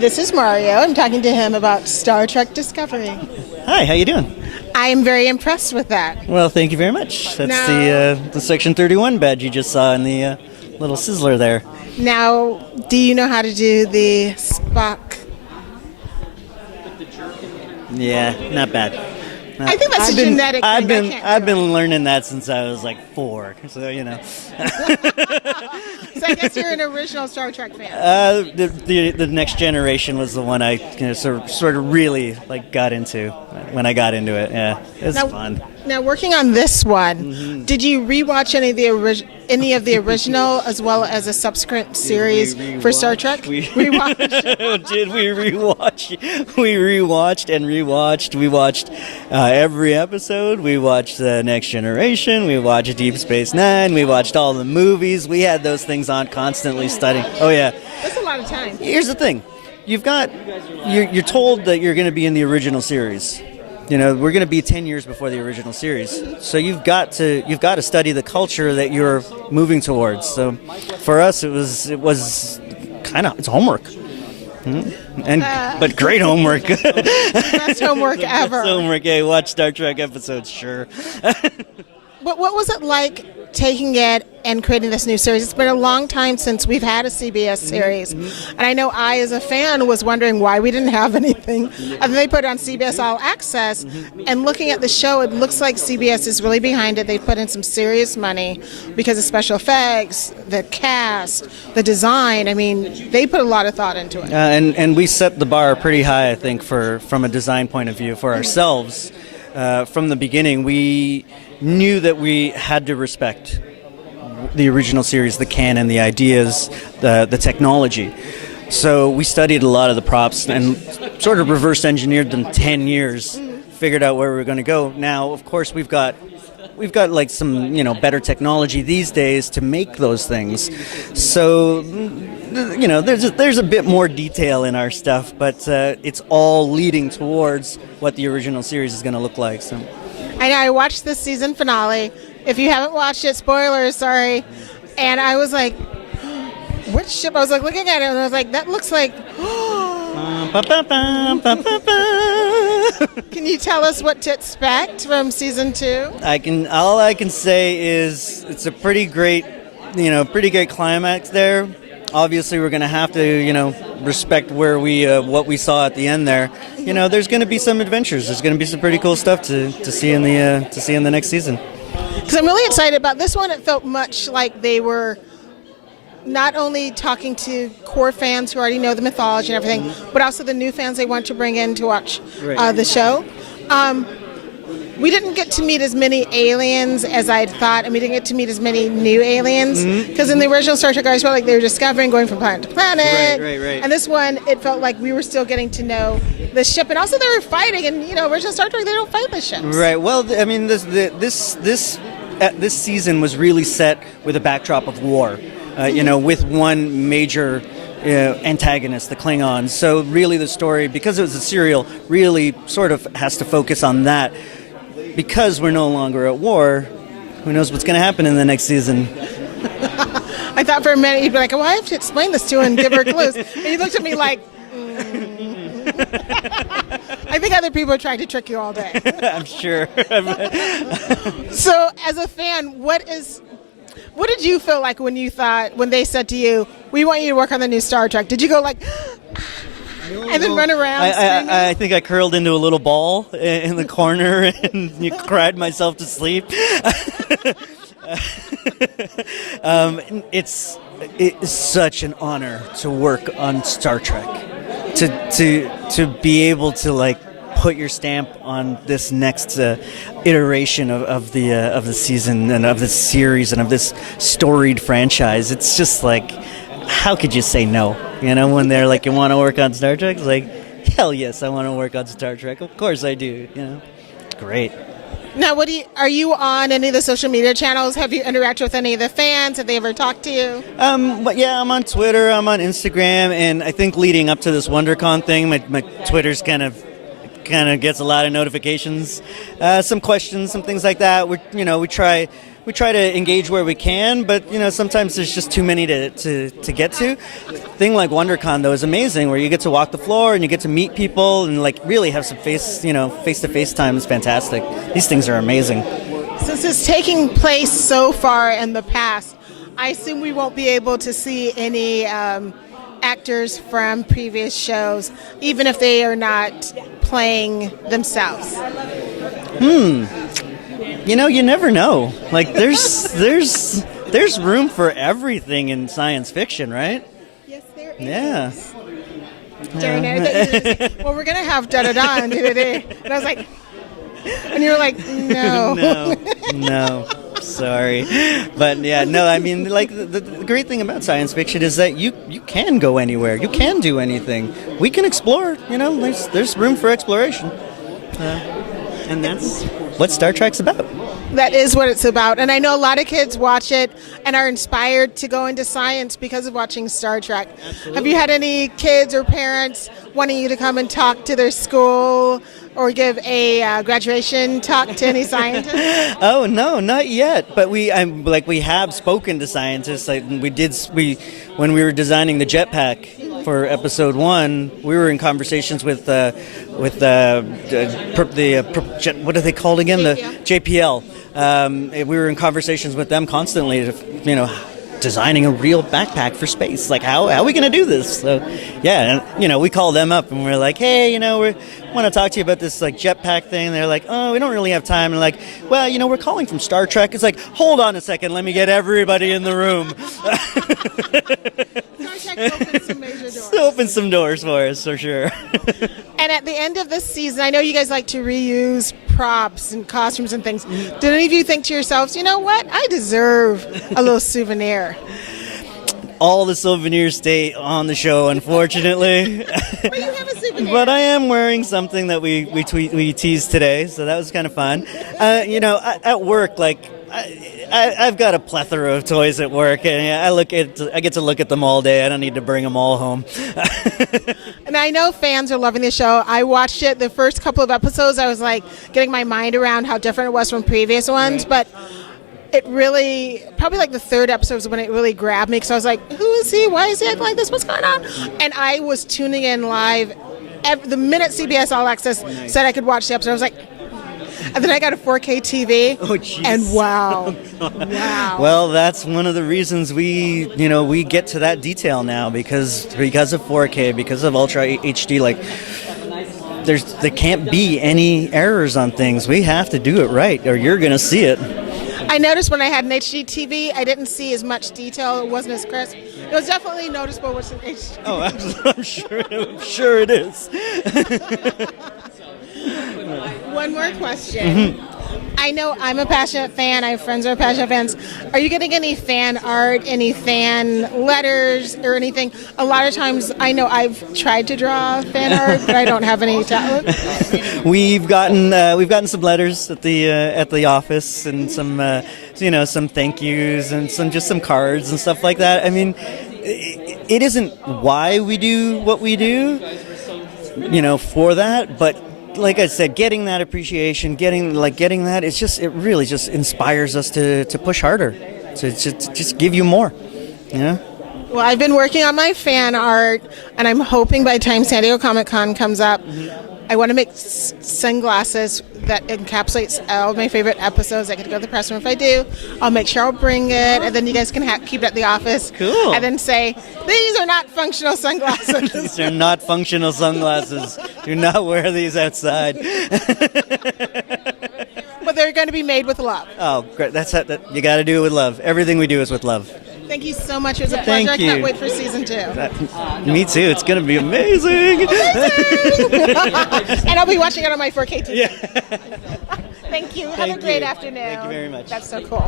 This is Mario. I'm talking to him about Star Trek Discovery. Hi, how you doing? I am very impressed with that. Well, thank you very much. That's the Section 31 badge you just saw in the little sizzler there. Now, do you know how to do the Spock? Yeah, not bad. I think that's a genetic thing. I've been learning that since I was like 4, so you know. So I guess you're an original Star Trek fan. The Next Generation was the one I sort of really got into when I got into it. Yeah, it's fun. Now, working on this one, did you rewatch any of the original as well as a subsequent series for Star Trek? Did we rewatch? We rewatched and rewatched. We watched every episode. We watched The Next Generation. We watched Deep Space Nine. We watched all the movies. We had those things on constantly studying. Oh yeah, that's a lot of time. Here's the thing: you're told that you're going to be in the original series. You know, we're going to be 10 years before the original series, so you've got to study the culture that you're moving towards. So, for us, it was kind of it's homework, but great homework. Best homework ever. Best homework. Yeah, watch Star Trek episodes, sure. But what was it like taking it and creating this new series? It's been a long time since we've had a CBS series. And I know I, as a fan, was wondering why we didn't have anything. And they put it on CBS All Access. And looking at the show, it looks like CBS is really behind it. They put in some serious money because of special effects, the cast, the design. I mean, they put a lot of thought into it. And we set the bar pretty high, I think, from a design point of view for ourselves. From the beginning, we knew that we had to respect the original series, the canon, the ideas, the technology. So we studied a lot of the props and sort of reverse engineered them 10 years, figured out where we were going to go. Now, of course, we've got like some, better technology these days to make those things. So, there's a bit more detail in our stuff, but it's all leading towards what the original series is going to look like. So. I know, I watched the season finale. If you haven't watched it, spoilers, sorry. And I was like, which ship? I was like looking at it and I was like, that looks like... Can you tell us what to expect from season 2? All I can say is it's a pretty great climax there. Obviously, we're going to have to, respect where what we saw at the end there. There's going to be some adventures. There's going to be some pretty cool stuff to see in the next season. Because I'm really excited about this one. It felt much like they were not only talking to core fans who already know the mythology and everything, but also the new fans they want to bring in to watch the show. We didn't get to meet as many aliens as I'd thought, and we didn't get to meet as many new aliens. Because in the original Star Trek, I felt like they were discovering, going from planet to planet. Right. And this one, it felt like we were still getting to know the ship, and also they were fighting. And original Star Trek, they don't fight the ships. Right. Well, I mean, this season was really set with a backdrop of war. With one major antagonist, the Klingons. So really, the story, because it was a serial, really sort of has to focus on that. Because we're no longer at war, who knows what's going to happen in the next season? I thought for a minute you'd be like, well, I have to explain this to her and give her clues. And you looked at me like, I think other people are trying to trick you all day. I'm sure. So, as a fan, what did you feel like when they said to you, we want you to work on the new Star Trek? Did you go like... And then run around I think I curled into a little ball in the corner and cried myself to sleep. It's such an honor to work on Star Trek, to be able to put your stamp on this next iteration of the season and of the series and of this storied franchise. It's just like, how could you say no? When they're like, you want to work on Star Trek? It's like, hell yes, I want to work on Star Trek. Of course I do. It's great. Now, are you on any of the social media channels? Have you interacted with any of the fans? Have they ever talked to you? But yeah, I'm on Twitter, I'm on Instagram, and I think leading up to this WonderCon thing, my Twitter's kind of gets a lot of notifications, some questions, some things like that. We try we try to engage where we can, but sometimes there's just too many to get to. Thing like WonderCon though is amazing, where you get to walk the floor and you get to meet people and like really have some face-to-face time. Is fantastic. These things are amazing. Since it's taking place so far in the past, I assume we won't be able to see any actors from previous shows, even if they are not playing themselves. You never know. Like there's room for everything in science fiction, right? Yes, there is. Yeah. Darn it. Well, we're gonna have da-da-da and da-da-da. And I was like, and you were like, no. No. Sorry. But yeah, no, I mean, like, the great thing about science fiction is that you can go anywhere. You can do anything. We can explore, there's room for exploration. And that's what Star Trek's about. That is what it's about. And I know a lot of kids watch it and are inspired to go into science because of watching Star Trek. Absolutely. Have you had any kids or parents wanting you to come and talk to their school or give a graduation talk to any scientists? Oh no, not yet. But we have spoken to scientists. Like when we were designing the jetpack for episode 1, we were in conversations with what are they called again? JPL. The JPL. We were in conversations with them constantly designing a real backpack for space. Like, how are we going to do this? So, yeah, and, we call them up and we're like, hey, we want to talk to you about this, like, jetpack thing. And they're like, oh, we don't really have time. And like, well, we're calling from Star Trek. It's like, hold on a second. Let me get everybody in the room. Star Trek opened some major doors. Opened some doors for us, for sure. And at the end of this season, I know you guys like to reuse props and costumes and things. Did any of you think to yourselves, you know what? I deserve a little souvenir. All the souvenirs stay on the show, unfortunately. But you have a souvenir. But I am wearing something that we teased today, so that was kind of fun. At work, like, I've got a plethora of toys at work, and I get to look at them all day. I don't need to bring them all home. And I know fans are loving the show. I watched it the first couple of episodes. I was like getting my mind around how different it was from previous ones, but it really, probably like the third episode was when it really grabbed me, because I was like, who is he? Why is he acting like this? What's going on? And I was tuning in live. The minute CBS All Access said I could watch the episode, I was like, and then I got a 4K TV, and wow. Well, that's one of the reasons we get to that detail now, because of 4K, because of Ultra HD, like, there can't be any errors on things. We have to do it right, or you're going to see it. I noticed when I had an HD TV, I didn't see as much detail. It wasn't as crisp. It was definitely noticeable with an HD. Oh, absolutely. I'm sure it is. One more question. Mm-hmm. I know I'm a passionate fan. I have friends who are passionate fans. Are you getting any fan art, any fan letters or anything? A lot of times, I know I've tried to draw fan art, but I don't have any talent. We've gotten some letters at the office, and some some thank yous and some cards and stuff like that. I mean, it isn't why we do what we do, for that, but like I said, getting that appreciation, getting that, it really just inspires us to push harder, to just give you more. Well, I've been working on my fan art, and I'm hoping by the time San Diego Comic-Con comes up, I want to make sunglasses that encapsulates all of my favorite episodes. I get to go to the press room if I do. I'll make sure I'll bring it, and then you guys can keep it at the office. Cool. And then say, these are not functional sunglasses. These are not functional sunglasses. Do not wear these outside. But they're going to be made with love. Oh, great. You got to do it with love. Everything we do is with love. Thank you so much. It was a pleasure. Thank I you. can't wait for season 2. Me too. It's going to be amazing. And I'll be watching it on my 4K TV. Yeah. Thank you. Have a great afternoon. Thank you very much. That's so cool.